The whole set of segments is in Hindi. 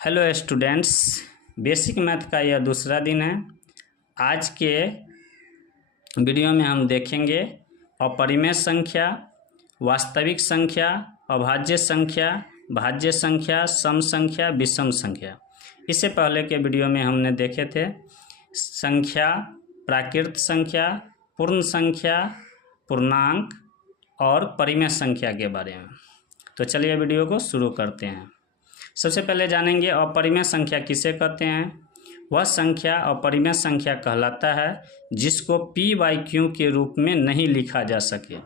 हेलो स्टूडेंट्स, बेसिक मैथ का यह दूसरा दिन है। आज के वीडियो में हम देखेंगे अपरिमेय संख्या, वास्तविक संख्या, अभाज्य संख्या, भाज्य संख्या, सम संख्या, विषम संख्या। इससे पहले के वीडियो में हमने देखे थे संख्या, प्राकृत संख्या, पूर्ण संख्या, पूर्णांक और परिमेय संख्या के बारे में। तो चलिए वीडियो को शुरू करते हैं। सबसे पहले जानेंगे अपरिमेय संख्या किसे कहते हैं। वह संख्या अपरिमेय संख्या कहलाता है जिसको p/q के रूप में नहीं लिखा जा सके।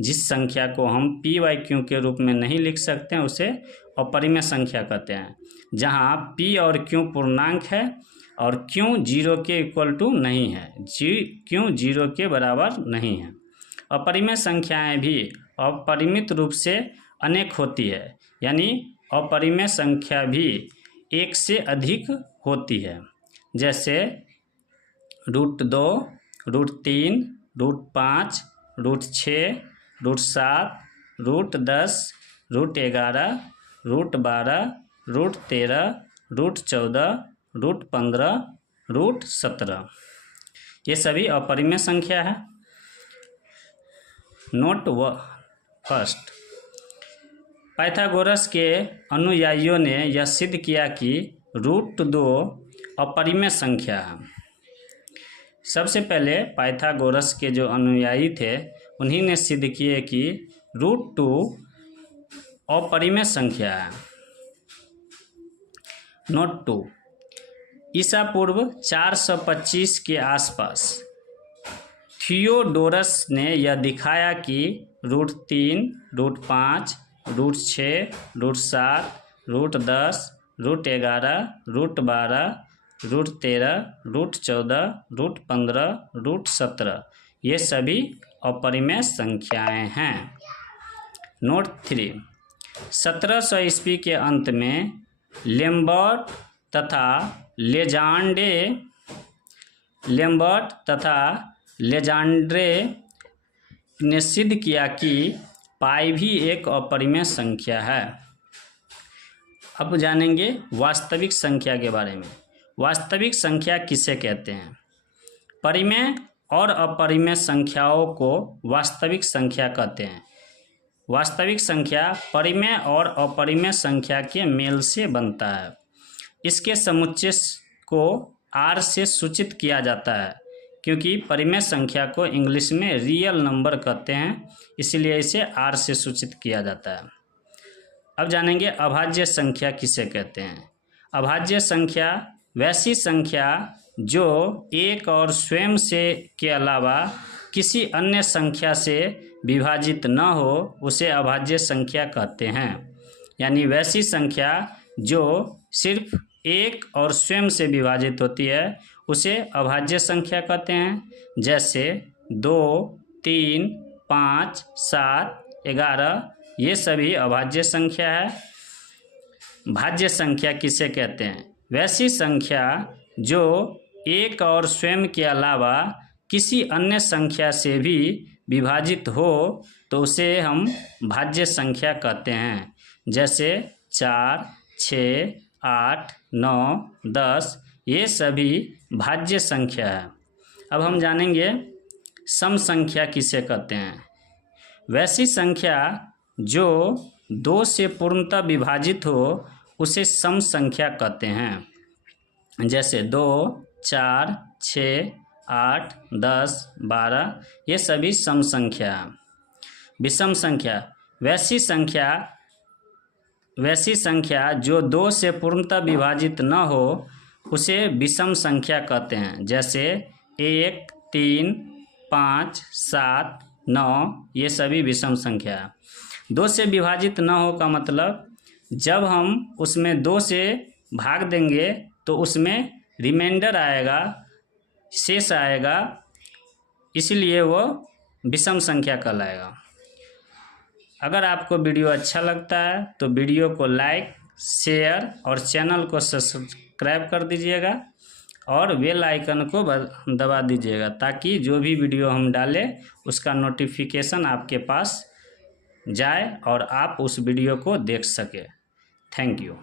जिस संख्या को हम p/q के रूप में नहीं लिख सकते हैं उसे अपरिमेय संख्या कहते हैं। जहाँ p और q पूर्णांक है और q 0 के इक्वल टू नहीं है, q 0 के बराबर नहीं है। अपरिमेय संख्याएं भी अपरिमित रूप से अनेक होती है, यानी अपरिमेय संख्या भी एक से अधिक होती है। जैसे √2, √3, √5, √6, √7, √10, √11, √12, √13, √14, √15, √17 ये सभी अपरिमेय संख्या है। नोट फर्स्ट, पाइथागोरस के अनुयायियों ने यह सिद्ध किया कि √2 अपरिमेय संख्या है। सबसे पहले पाइथागोरस के जो अनुयायी थे उन्हीं ने सिद्ध किए कि √2 अपरिमेय संख्या है। नोट 2, ईसा पूर्व 425 के आसपास थियोडोरस ने यह दिखाया कि √3, √5, √6, √7, √10, √11, √12, √13, √14, √15, √17 ये सभी अपरिमेय संख्याएं हैं। नोट 3, 1700 ईस्वी के अंत में लेम्बर्ट तथा लेजांड्रे ने सिद्ध किया कि पाई भी एक अपरिमेय संख्या है। अब जानेंगे वास्तविक संख्या के बारे में। वास्तविक संख्या किसे कहते हैं। परिमेय और अपरिमेय संख्याओं को वास्तविक संख्या कहते हैं। वास्तविक संख्या परिमेय और अपरिमेय संख्या के मेल से बनता है। इसके समुच्चय को r से सूचित किया जाता है, क्योंकि परिमेय संख्या को इंग्लिश में रियल नंबर कहते हैं, इसलिए इसे r से सूचित किया जाता है। अब जानेंगे अभाज्य संख्या किसे कहते हैं। अभाज्य संख्या वैसी संख्या जो एक और स्वयं से के अलावा किसी अन्य संख्या से विभाजित न हो उसे अभाज्य संख्या कहते हैं। यानी वैसी संख्या जो सिर्फ एक और स्वयं से विभाजित होती है उसे अभाज्य संख्या कहते हैं। जैसे 2, 3, 5, 7, 11 ये सभी अभाज्य संख्या है। भाज्य संख्या किसे कहते हैं। वैसी संख्या जो एक और स्वयं के अलावा किसी अन्य संख्या से भी विभाजित हो तो उसे हम भाज्य संख्या कहते हैं। जैसे 4, 6, 8, 9, 10 ये सभी भाज्य संख्या है। अब हम जानेंगे सम संख्या किसे कहते हैं। वैसी संख्या जो 2 से पूर्णतः विभाजित हो उसे सम संख्या कहते हैं। जैसे 2, 4, 6, 8, 10, 12 ये सभी सम संख्या है। विषम संख्या वैसी संख्या जो 2 से पूर्णतः विभाजित न हो उसे विषम संख्या कहते हैं। जैसे 1, 3, 5, 7, 9 ये सभी विषम संख्या है। 2 से विभाजित न हो का मतलब जब हम उसमें 2 से भाग देंगे तो उसमें रिमाइंडर आएगा, शेष आएगा, इसलिए वो विषम संख्या कहलाएगा। अगर आपको वीडियो अच्छा लगता है तो वीडियो को लाइक, शेयर और चैनल को सब्सक्राइब कर दीजिएगा और बेल आइकन को दबा दीजिएगा ताकि जो भी वीडियो हम डालें उसका नोटिफिकेशन आपके पास जाए और आप उस वीडियो को देख सकें। Thank you.